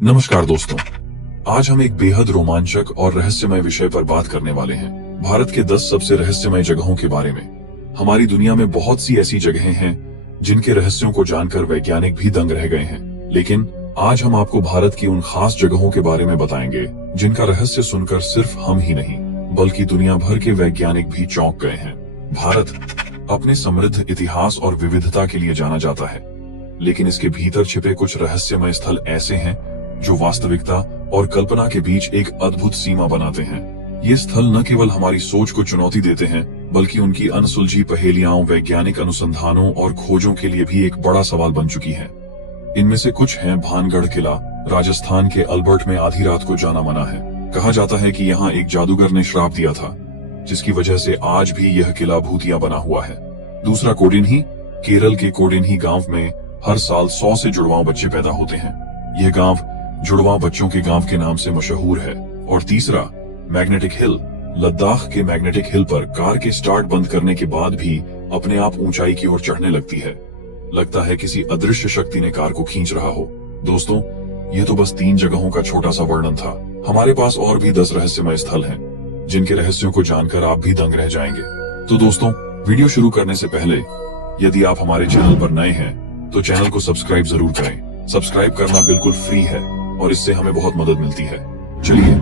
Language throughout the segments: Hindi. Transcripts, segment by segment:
नमस्कार दोस्तों, आज हम एक बेहद रोमांचक और रहस्यमय विषय पर बात करने वाले हैं। भारत के 10 सबसे रहस्यमय जगहों के बारे में। हमारी दुनिया में बहुत सी ऐसी जगहें हैं जिनके रहस्यों को जानकर वैज्ञानिक भी दंग रह गए हैं, लेकिन आज हम आपको भारत की उन खास जगहों के बारे में बताएंगे जिनका रहस्य सुनकर सिर्फ हम ही नहीं बल्कि दुनिया भर के वैज्ञानिक भी चौंक गए हैं। भारत अपने समृद्ध इतिहास और विविधता के लिए जाना जाता है, लेकिन इसके भीतर छिपे कुछ रहस्यमय स्थल ऐसे हैं जो वास्तविकता और कल्पना के बीच एक अद्भुत सीमा बनाते हैं। ये स्थल न केवल हमारी सोच को चुनौती देते हैं, बल्कि उनकी अनसुलझी पहेलियां वैज्ञानिक अनुसंधानों और खोजों के लिए भी एक बड़ा सवाल बन चुकी हैं। इनमें से कुछ हैं भानगढ़ किला, राजस्थान के अलबर्ट में आधी रात को जाना मना है। कहा जाता है कि यहाँ एक जादूगर ने श्राप दिया था, जिसकी वजह से आज भी यह किला भूतिया बना हुआ है। दूसरा कोडिन्ही, केरल के कोडिन्ही गांव में हर साल 100 से जुड़वां बच्चे पैदा होते हैं। यह गांव जुड़वां बच्चों के गांव के नाम से मशहूर है। और तीसरा मैग्नेटिक हिल, लद्दाख के मैग्नेटिक हिल पर कार के स्टार्ट बंद करने के बाद भी अपने आप ऊंचाई की ओर चढ़ने लगती है। लगता है किसी अदृश्य शक्ति ने कार को खींच रहा हो। दोस्तों, ये तो बस 3 जगहों का छोटा सा वर्णन था। हमारे पास और भी 10 रहस्यमय स्थल हैं, जिनके रहस्यों को जानकर आप भी दंग रह जाएंगे। तो दोस्तों, वीडियो शुरू करने से पहले यदि आप हमारे चैनल पर नए हैं तो चैनल को सब्सक्राइब जरूर करें। सब्सक्राइब करना बिल्कुल फ्री है और इससे हमें बहुत मदद मिलती है। चलिए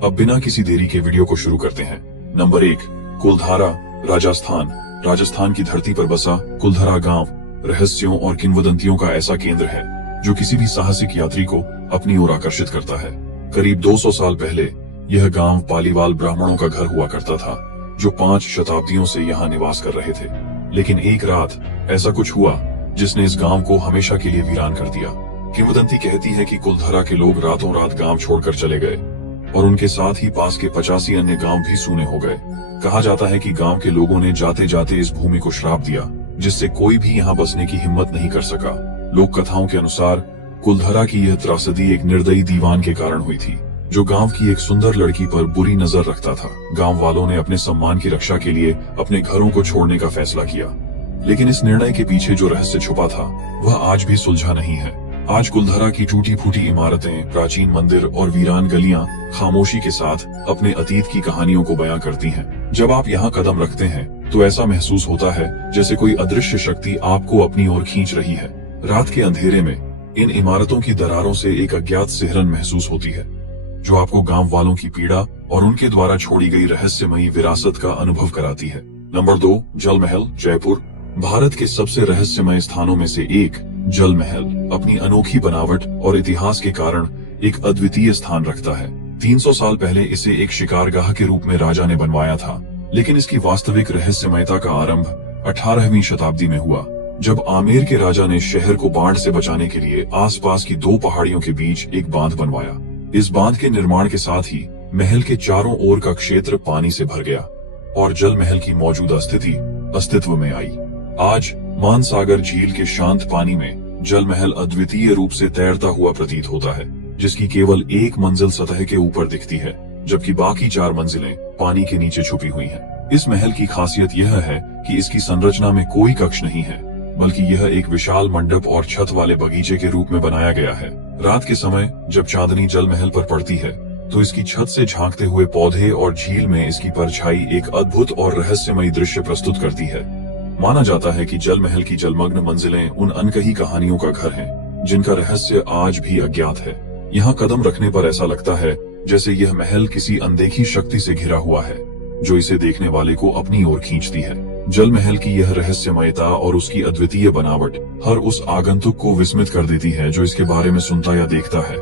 अब बिना किसी देरी के वीडियो को शुरू करते हैं। नंबर 1, कुलधारा, राजस्थान। राजस्थान की धरती पर बसा कुलधारा गांव रहस्यों और किंवदंतियों का ऐसा केंद्र है जो किसी भी साहसिक यात्री को अपनी ओर आकर्षित करता है। करीब 200 साल पहले यह गांव पालीवाल ब्राह्मणों का घर हुआ करता था, जो 5 शताब्दियों से यहाँ निवास कर रहे थे। लेकिन एक रात ऐसा कुछ हुआ जिसने इस गांव को हमेशा के लिए वीरान कर दिया। किंवदंती कहती है कि कुलधारा के लोग रातों रात गांव छोड़कर चले गए और उनके साथ ही पास के 85 अन्य गांव भी सूने हो गए। कहा जाता है कि गांव के लोगों ने जाते जाते इस भूमि को श्राप दिया, जिससे कोई भी यहाँ बसने की हिम्मत नहीं कर सका। लोक कथाओं के अनुसार कुलधारा की यह त्रासदी एक निर्दयी दीवान के कारण हुई थी, जो गांव की एक सुंदर लड़की पर बुरी नजर रखता था। गांव वालों ने अपने सम्मान की रक्षा के लिए अपने घरों को छोड़ने का फैसला किया, लेकिन इस निर्णय के पीछे जो रहस्य छुपा था वह आज भी सुलझा नहीं है। आज कुलधारा की टूटी फूटी इमारतें, प्राचीन मंदिर और वीरान गलियां खामोशी के साथ अपने अतीत की कहानियों को बयां करती हैं। जब आप यहाँ कदम रखते हैं तो ऐसा महसूस होता है जैसे कोई अदृश्य शक्ति आपको अपनी ओर खींच रही है। रात के अंधेरे में इन इमारतों की दरारों से एक अज्ञात सिहरन महसूस होती है, जो आपको गांव वालों की पीड़ा और उनके द्वारा छोड़ी गई रहस्यमयी विरासत का अनुभव कराती है। नंबर 2, जल महल, जयपुर। भारत के सबसे रहस्यमय स्थानों में से एक जल महल अपनी अनोखी बनावट और इतिहास के कारण एक अद्वितीय स्थान रखता है। 300 साल पहले इसे एक शिकारगाह के रूप में राजा ने बनवाया था, लेकिन इसकी वास्तविक रहस्यमयता का आरंभ 18वीं शताब्दी में हुआ, जब आमेर के राजा ने शहर को बाढ़ से बचाने के लिए आसपास की 2 पहाड़ियों के बीच एक बांध बनवाया। इस बांध के निर्माण के साथ ही महल के चारों ओर का क्षेत्र पानी से भर गया और जल महल की मौजूदा स्थिति अस्तित्व में आई। आज मानसागर झील के शांत पानी में जल महल अद्वितीय रूप से तैरता हुआ प्रतीत होता है, जिसकी केवल एक मंजिल सतह के ऊपर दिखती है, जबकि बाकी 4 मंजिलें पानी के नीचे छुपी हुई हैं। इस महल की खासियत यह है कि इसकी संरचना में कोई कक्ष नहीं है, बल्कि यह एक विशाल मंडप और छत वाले बगीचे के रूप में बनाया गया है। रात के समय जब चांदनी जल महल पर पड़ती है तो इसकी छत से झांकते हुए पौधे और झील में इसकी परछाई एक अद्भुत और रहस्यमयी दृश्य प्रस्तुत करती है। माना जाता है कि जल महल की जलमग्न मंजिलें उन अनकही कहानियों का घर हैं, जिनका रहस्य आज भी अज्ञात है। यहाँ कदम रखने पर ऐसा लगता है जैसे यह महल किसी अनदेखी शक्ति से घिरा हुआ है, जो इसे देखने वाले को अपनी ओर खींचती है। जल महल की यह रहस्यमयता और उसकी अद्वितीय बनावट हर उस आगंतुक को विस्मित कर देती है जो इसके बारे में सुनता या देखता है।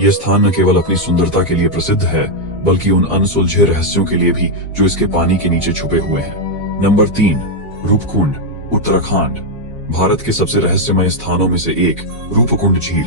यह स्थान न केवल अपनी सुंदरता के लिए प्रसिद्ध है, बल्कि उन अनसुलझे रहस्यों के लिए भी जो इसके पानी के नीचे छुपे हुए हैं। नंबर 3, रूपकुंड, उत्तराखंड। भारत के सबसे रहस्यमय स्थानों में से एक रूपकुंड झील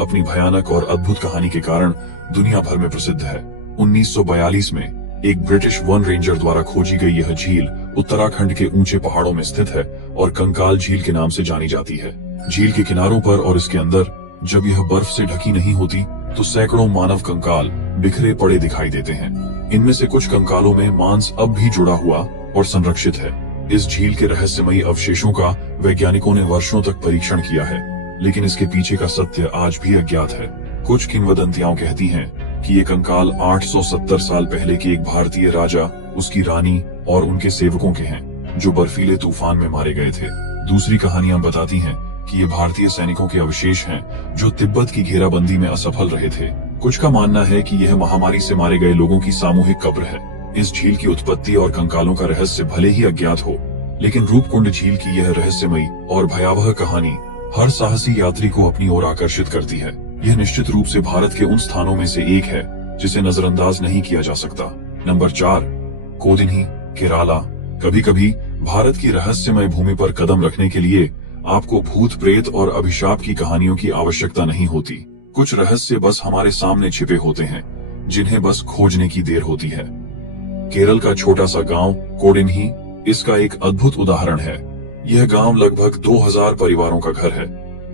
अपनी भयानक और अद्भुत कहानी के कारण दुनिया भर में प्रसिद्ध है। 1942 में एक ब्रिटिश वन रेंजर द्वारा खोजी गई यह झील उत्तराखंड के ऊंचे पहाड़ों में स्थित है और कंकाल झील के नाम से जानी जाती है। झील के किनारों पर और इसके अंदर जब यह बर्फ से ढकी नहीं होती तो सैकड़ों मानव कंकाल बिखरे पड़े दिखाई देते हैं। इनमें से कुछ कंकालों में मांस अब भी जुड़ा हुआ और संरक्षित है। इस झील के रहस्यमयी अवशेषों का वैज्ञानिकों ने वर्षों तक परीक्षण किया है, लेकिन इसके पीछे का सत्य आज भी अज्ञात है। कुछ किंवदंतियां कहती हैं कि ये कंकाल 870 साल पहले के एक भारतीय राजा, उसकी रानी और उनके सेवकों के हैं, जो बर्फीले तूफान में मारे गए थे। दूसरी कहानियां बताती हैं कि ये भारतीय सैनिकों के अवशेष हैं, जो तिब्बत की घेराबंदी में असफल रहे थे। कुछ का मानना है कि यह महामारी से मारे गए लोगों की सामूहिक कब्र है। इस झील की उत्पत्ति और कंकालों का रहस्य भले ही अज्ञात हो, लेकिन रूपकुंड झील की यह रहस्यमयी और भयावह कहानी हर साहसी यात्री को अपनी ओर आकर्षित करती है। यह निश्चित रूप से भारत के उन स्थानों में से एक है जिसे नजरअंदाज नहीं किया जा सकता। नंबर 4, कोदिनी, केरला। कभी कभी भारत की रहस्यमय भूमि पर कदम रखने के लिए आपको भूत प्रेत और अभिशाप की कहानियों की आवश्यकता नहीं होती। कुछ रहस्य बस हमारे सामने छिपे होते हैं, जिन्हें बस खोजने की देर होती है। केरल का छोटा सा गांव कोडिन्ही इसका एक अद्भुत उदाहरण है। यह गांव लगभग 2000 परिवारों का घर है,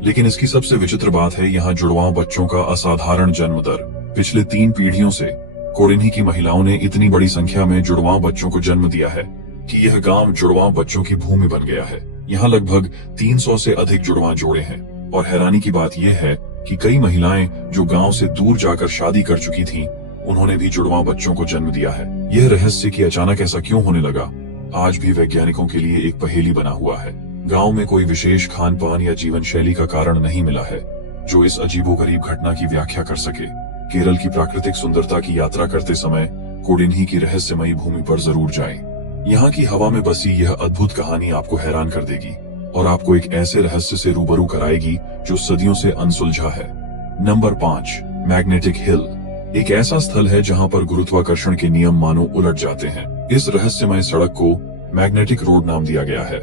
लेकिन इसकी सबसे विचित्र बात है यहाँ जुड़वां बच्चों का असाधारण जन्म दर। पिछले 3 पीढ़ियों से कोडिन्ही की महिलाओं ने इतनी बड़ी संख्या में जुड़वां बच्चों को जन्म दिया है कि यह गांव जुड़वां बच्चों की भूमि बन गया है। यहाँ लगभग 300 से अधिक जुड़वां जोड़े हैं, और हैरानी की बात यह है कि कई महिलाएं जो गांव से दूर जाकर शादी कर चुकी थीं, उन्होंने भी जुड़वां बच्चों को जन्म दिया है। यह रहस्य कि अचानक ऐसा क्यों होने लगा, आज भी वैज्ञानिकों के लिए एक पहेली बना हुआ है। गांव में कोई विशेष खान पान या जीवन शैली का कारण नहीं मिला है जो इस अजीबोगरीब घटना की व्याख्या कर सके। केरल की प्राकृतिक सुंदरता की यात्रा करते समय कोडिन्ही की रहस्यमयी भूमि पर जरूर जाएं। यहाँ की हवा में बसी यह अद्भुत कहानी आपको हैरान कर देगी और आपको एक ऐसे रहस्य से रूबरू कराएगी जो सदियों से अनसुलझा है। Number 5, magnetic hill. एक ऐसा स्थल है जहाँ पर गुरुत्वाकर्षण के नियम मानो उलट जाते हैं। इस रहस्यमय सड़क को मैग्नेटिक रोड नाम दिया गया है,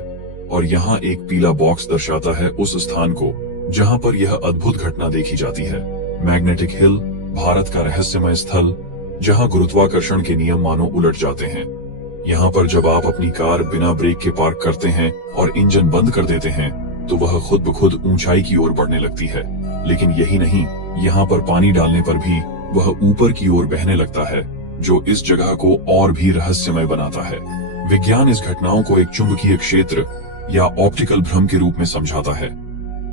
और यहाँ एक पीला बॉक्स दर्शाता है उस स्थान को जहाँ पर यह अद्भुत घटना देखी जाती है। मैग्नेटिक हिल भारत का रहस्यमय स्थल जहाँ गुरुत्वाकर्षण के नियम मानो उलट जाते हैं। यहाँ पर जब आप अपनी कार बिना ब्रेक के पार्क करते हैं और इंजन बंद कर देते हैं तो वह खुद ब खुद ऊंचाई की ओर बढ़ने लगती है। लेकिन यही नहीं, यहाँ पर पानी डालने पर भी वह ऊपर की ओर बहने लगता है, जो इस जगह को और भी रहस्यमय बनाता है। विज्ञान इस घटनाओं को एक चुंबकीय क्षेत्र या ऑप्टिकल भ्रम के रूप में समझाता है,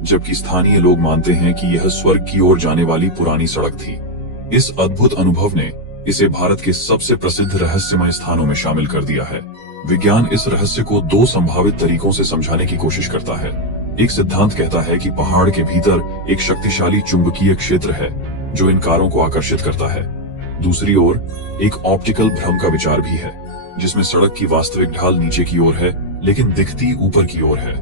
जबकि स्थानीय लोग मानते हैं कि यह स्वर्ग की ओर जाने वाली पुरानी सड़क थी। इस अद्भुत अनुभव ने इसे भारत के सबसे प्रसिद्ध रहस्यमय स्थानों में शामिल कर दिया है। विज्ञान इस रहस्य को 2 संभावित तरीकों से समझाने की कोशिश करता है। एक सिद्धांत कहता है कि पहाड़ के भीतर एक शक्तिशाली चुंबकीय क्षेत्र है जो इन कारों को आकर्षित करता है। दूसरी ओर एक ऑप्टिकल भ्रम का विचार भी है, जिसमें सड़क की वास्तविक ढाल नीचे की ओर है लेकिन दिखती ऊपर की ओर है।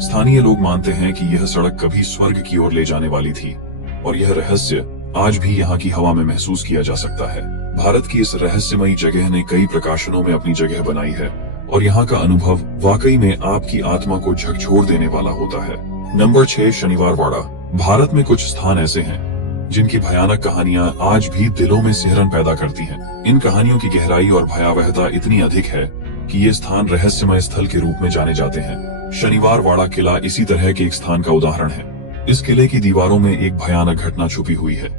स्थानीय लोग मानते हैं कि यह सड़क कभी स्वर्ग की ओर ले जाने वाली थी, और यह रहस्य आज भी यहाँ की हवा में महसूस किया जा सकता है। भारत की इस रहस्यमयी जगह ने कई प्रकाशनों में अपनी जगह बनाई है, और यहाँ का अनुभव वाकई में आपकी आत्मा को झकझोर देने वाला होता है। नंबर 6, शनिवारवाड़ा। भारत में कुछ स्थान ऐसे हैं जिनकी भयानक कहानियां आज भी दिलों में सिहरन पैदा करती हैं। इन कहानियों की गहराई और भयावहता इतनी अधिक है कि ये स्थान रहस्यमय स्थल के रूप में जाने जाते हैं। शनिवारवाड़ा किला इसी तरह के एक स्थान का उदाहरण है। इस किले की दीवारों में एक भयानक घटना छुपी हुई है।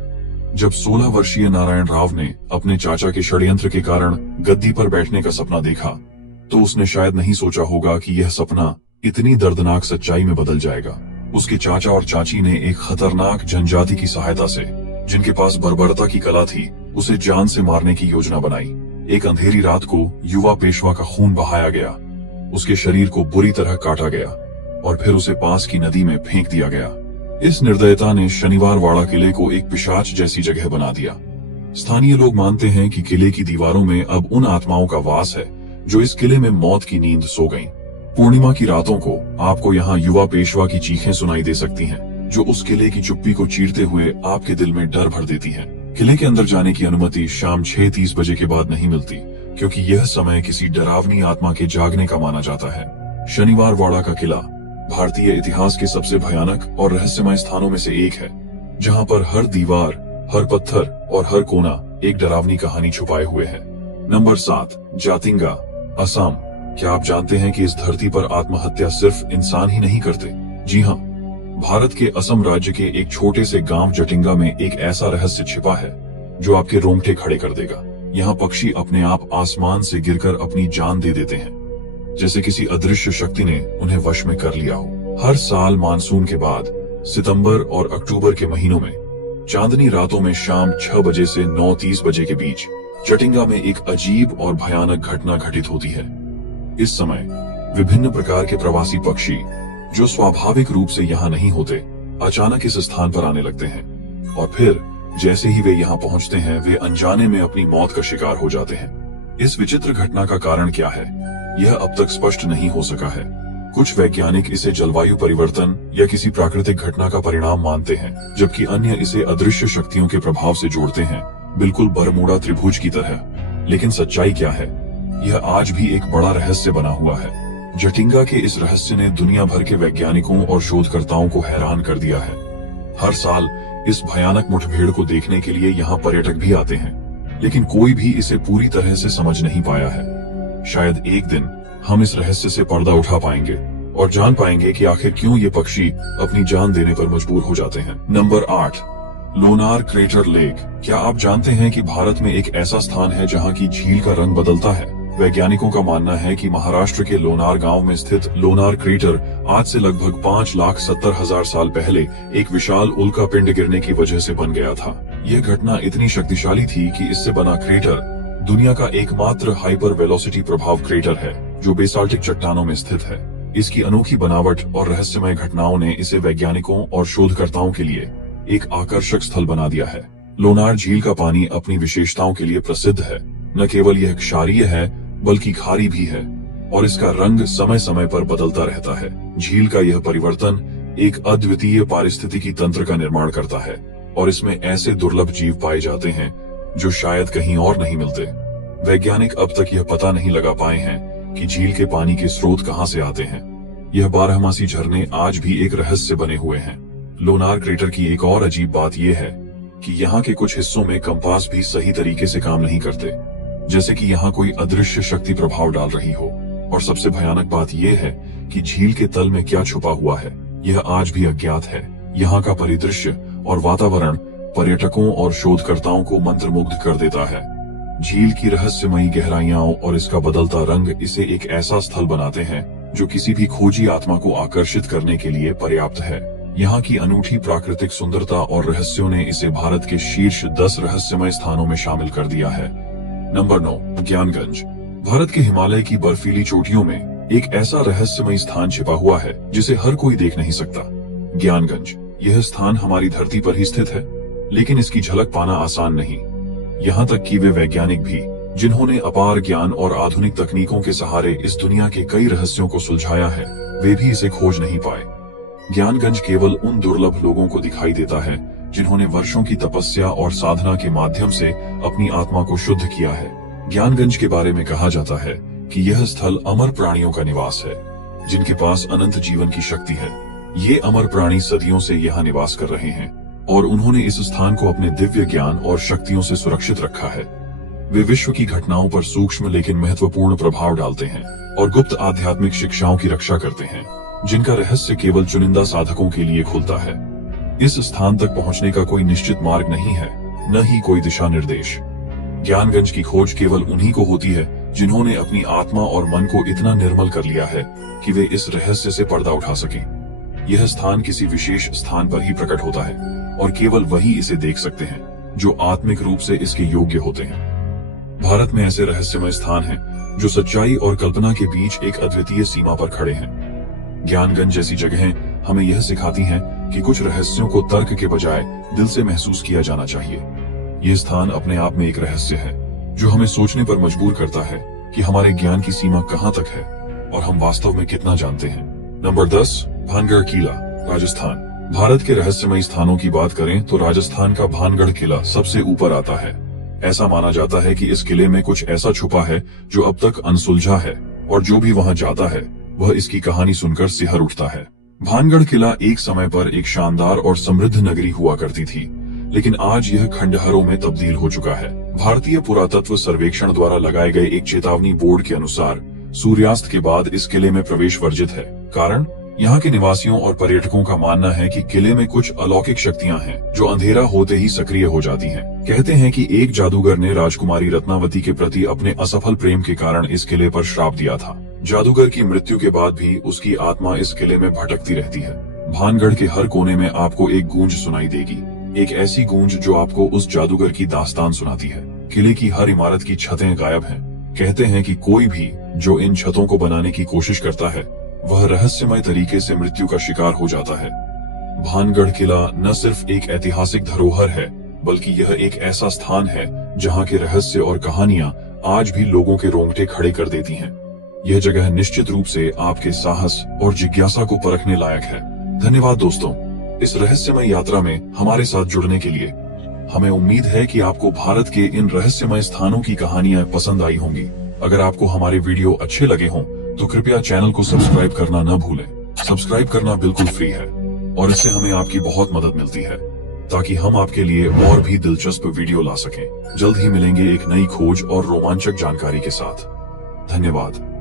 जब 16 वर्षीय नारायण राव ने अपने चाचा के षड्यंत्र के कारण गद्दी पर बैठने का सपना देखा, तो उसने शायद नहीं सोचा होगा कि यह सपना इतनी दर्दनाक सच्चाई में बदल जाएगा। उसके चाचा और चाची ने एक खतरनाक जनजाति की सहायता से, जिनके पास बर्बरता की कला थी, उसे जान से मारने की योजना बनाई। एक अंधेरी रात को युवा पेशवा का खून बहाया गया, उसके शरीर को बुरी तरह काटा गया और फिर उसे पास की नदी में फेंक दिया गया। इस निर्दयता ने शनिवारवाड़ा किले को एक पिशाच जैसी जगह बना दिया। स्थानीय लोग मानते हैं कि किले की दीवारों में अब उन आत्माओं का वास है जो इस किले में मौत की नींद सो गईं। पूर्णिमा की रातों को आपको यहाँ युवा पेशवा की चीखें सुनाई दे सकती हैं, जो उस किले की चुप्पी को चीरते हुए आपके दिल में डर भर देती हैं। किले के अंदर जाने की अनुमति शाम 6:30 बजे के बाद नहीं मिलती, क्योंकि यह समय किसी डरावनी आत्मा के जागने का माना जाता है। शनिवारवाड़ा का किला भारतीय इतिहास के सबसे भयानक और रहस्यमय स्थानों में से एक है, जहाँ पर हर दीवार, हर पत्थर और हर कोना एक डरावनी कहानी छुपाए हुए है। नंबर 7, जातिंगा, असम। क्या आप जानते हैं कि इस धरती पर आत्महत्या सिर्फ इंसान ही नहीं करते? जी हाँ, भारत के असम राज्य के एक छोटे से गांव जटिंगा में एक ऐसा रहस्य छिपा है जो आपके रोंगटे खड़े कर देगा। यहाँ पक्षी अपने आप आसमान से गिरकर अपनी जान दे देते हैं, जैसे किसी अदृश्य शक्ति ने उन्हें वश में कर लिया हो। हर साल मानसून के बाद सितंबर और अक्टूबर के महीनों में चांदनी रातों में शाम 6 बजे से 9:30 बजे के बीच जटिंगा में एक अजीब और भयानक घटना घटित होती है। इस समय विभिन्न प्रकार के प्रवासी पक्षी जो स्वाभाविक रूप से यहाँ नहीं होते, अचानक इस स्थान पर आने लगते हैं और फिर जैसे ही वे यहाँ पहुँचते हैं वे अनजाने में अपनी मौत का शिकार हो जाते हैं। इस विचित्र घटना का कारण क्या है, यह अब तक स्पष्ट नहीं हो सका है। कुछ वैज्ञानिक इसे जलवायु परिवर्तन या किसी प्राकृतिक घटना का परिणाम मानते हैं, जबकि अन्य इसे अदृश्य शक्तियों के प्रभाव से जोड़ते हैं, बिल्कुल बरमूडा त्रिभुज की तरह। लेकिन सच्चाई क्या है, यह आज भी एक बड़ा रहस्य बना हुआ है। जटिंगा के इस रहस्य ने दुनिया भर के वैज्ञानिकों और शोधकर्ताओं को हैरान कर दिया है। हर साल इस भयानक मुठभेड़ को देखने के लिए यहाँ पर्यटक भी आते हैं, लेकिन कोई भी इसे पूरी तरह से समझ नहीं पाया है। शायद एक दिन हम इस रहस्य से पर्दा उठा पाएंगे और जान पाएंगे कि आखिर क्यों ये पक्षी अपनी जान देने पर मजबूर हो जाते हैं। Number 8, Lonar crater lake. क्या आप जानते हैं कि भारत में एक ऐसा स्थान है जहाँ की झील का रंग बदलता है? वैज्ञानिकों का मानना है कि महाराष्ट्र के लोनार गांव में स्थित लोनार क्रेटर आज से लगभग 5,70,000 साल पहले एक विशाल उल्का पिंड गिरने की वजह से बन गया था। यह घटना इतनी शक्तिशाली थी कि इससे बना क्रेटर दुनिया का एकमात्र हाइपर वेलोसिटी प्रभाव क्रेटर है जो बेसाल्टिक चट्टानों में स्थित है। इसकी अनोखी बनावट और रहस्यमय घटनाओं ने इसे वैज्ञानिकों और शोधकर्ताओं के लिए एक आकर्षक स्थल बना दिया है। लोनार झील का पानी अपनी विशेषताओं के लिए प्रसिद्ध है। न केवल यह क्षारीय है बल्कि खारी भी है और इसका रंग समय समय पर बदलता रहता है। झील का यह परिवर्तन एक अद्वितीय पारिस्थितिकी तंत्र का निर्माण करता है और इसमें ऐसे दुर्लभ जीव पाए जाते हैं जो शायद कहीं और नहीं मिलते। वैज्ञानिक अब तक यह पता नहीं लगा पाए हैं कि झील के पानी के स्रोत कहां से आते हैं। यह बारहमासी झरने आज भी एक रहस्य बने हुए हैं। लोनार क्रेटर की एक और अजीब बात यह है कि यहाँ के कुछ हिस्सों में कंपास भी सही तरीके से काम नहीं करते, जैसे कि यहाँ कोई अदृश्य शक्ति प्रभाव डाल रही हो। और सबसे भयानक बात यह है कि झील के तल में क्या छुपा हुआ है यह आज भी अज्ञात है। यहाँ का परिदृश्य और वातावरण पर्यटकों और शोधकर्ताओं को मंत्रमुग्ध कर देता है। झील की रहस्यमयी गहराइयां और इसका बदलता रंग इसे एक ऐसा स्थल बनाते हैं जो किसी भी खोजी आत्मा को आकर्षित करने के लिए पर्याप्त है। यहाँ की अनूठी प्राकृतिक सुंदरता और रहस्यों ने इसे भारत के शीर्ष 10 रहस्यमय स्थानों में शामिल कर दिया है। नंबर 9, ज्ञानगंज। भारत के हिमालय की बर्फीली चोटियों में एक ऐसा रहस्यमय स्थान छिपा हुआ है जिसे हर कोई देख नहीं सकता। ज्ञानगंज। यह स्थान हमारी धरती पर ही स्थित है, लेकिन इसकी झलक पाना आसान नहीं। यहाँ तक कि वे वैज्ञानिक भी जिन्होंने अपार ज्ञान और आधुनिक तकनीकों के सहारे इस दुनिया के कई रहस्यों को सुलझाया है, वे भी इसे खोज नहीं पाए। ज्ञानगंज केवल उन दुर्लभ लोगों को दिखाई देता है जिन्होंने वर्षों की तपस्या और साधना के माध्यम से अपनी आत्मा को शुद्ध किया है। ज्ञानगंज के बारे में कहा जाता है कि यह स्थल अमर प्राणियों का निवास है, जिनके पास अनंत जीवन की शक्ति है। ये अमर प्राणी सदियों से यहाँ निवास कर रहे हैं और उन्होंने इस स्थान को अपने दिव्य ज्ञान और शक्तियों से सुरक्षित रखा है। वे विश्व की घटनाओं पर सूक्ष्म लेकिन महत्वपूर्ण प्रभाव डालते हैं और गुप्त आध्यात्मिक शिक्षाओं की रक्षा करते हैं, जिनका रहस्य केवल चुनिंदा साधकों के लिए खुलता है। इस स्थान तक पहुंचने का कोई निश्चित मार्ग नहीं है, न ही कोई दिशा निर्देश। ज्ञानगंज की खोज केवल उन्हीं को होती है जिन्होंने अपनी आत्मा और मन को इतना निर्मल कर लिया है कि वे इस रहस्य से पर्दा उठा सकें। यह स्थान किसी विशेष स्थान पर ही प्रकट होता है और केवल वही इसे देख सकते हैं जो आत्मिक रूप से इसके योग्य होते हैं। भारत में ऐसे रहस्यमय स्थान हैं जो सच्चाई और कल्पना के बीच एक अद्वितीय सीमा पर खड़े हैं। ज्ञानगंज जैसी जगहें हमें यह सिखाती हैं कि कुछ रहस्यों को तर्क के बजाय दिल से महसूस किया जाना चाहिए। यह स्थान अपने आप में एक रहस्य है जो हमें सोचने पर मजबूर करता है कि हमारे ज्ञान की सीमा कहां तक है और हम वास्तव में कितना जानते हैं। नंबर 10, भानगढ़ किला, राजस्थान। भारत के रहस्यमय स्थानों की बात करें तो राजस्थान का भानगढ़ किला सबसे ऊपर आता है। ऐसा माना जाता है कि इस किले में कुछ ऐसा छुपा है जो अब तक अनसुलझा है और जो भी वहां जाता है वह इसकी कहानी सुनकर सिहर उठता है। भानगढ़ किला एक समय पर एक शानदार और समृद्ध नगरी हुआ करती थी, लेकिन आज यह खंडहरों में तब्दील हो चुका है। भारतीय पुरातत्व सर्वेक्षण द्वारा लगाए गए एक चेतावनी बोर्ड के अनुसार सूर्यास्त के बाद इस किले में प्रवेश वर्जित है। कारण, यहाँ के निवासियों और पर्यटकों का मानना है कि किले में कुछ अलौकिक शक्तियां हैं जो अंधेरा होते ही सक्रिय हो जाती हैं। कहते हैं कि एक जादूगर ने राजकुमारी रत्नावती के प्रति अपने असफल प्रेम के कारण इस किले पर श्राप दिया था। जादूगर की मृत्यु के बाद भी उसकी आत्मा इस किले में भटकती रहती है। भानगढ़ के हर कोने में आपको एक गूंज सुनाई देगी, एक ऐसी गूंज जो आपको उस जादूगर की दास्तान सुनाती है। किले की हर इमारत की छतें गायब हैं। कहते हैं कि कोई भी जो इन छतों को बनाने की कोशिश करता है वह रहस्यमय तरीके से मृत्यु का शिकार हो जाता है। भानगढ़ किला न सिर्फ एक ऐतिहासिक धरोहर है, बल्कि यह एक ऐसा स्थान है जहां के रहस्य और कहानियां आज भी लोगों के रोंगटे खड़े कर देती हैं। यह जगह निश्चित रूप से आपके साहस और जिज्ञासा को परखने लायक है। धन्यवाद दोस्तों, इस रहस्यमय यात्रा में हमारे साथ जुड़ने के लिए। हमें उम्मीद है कि आपको भारत के इन रहस्यमय स्थानों की कहानियां पसंद आई होंगी। अगर आपको हमारे वीडियो अच्छे लगे हों तो कृपया चैनल को सब्सक्राइब करना न भूलें। सब्सक्राइब करना बिल्कुल फ्री है और इससे हमें आपकी बहुत मदद मिलती है, ताकि हम आपके लिए और भी दिलचस्प वीडियो ला सकें। जल्द ही मिलेंगे एक नई खोज और रोमांचक जानकारी के साथ। धन्यवाद।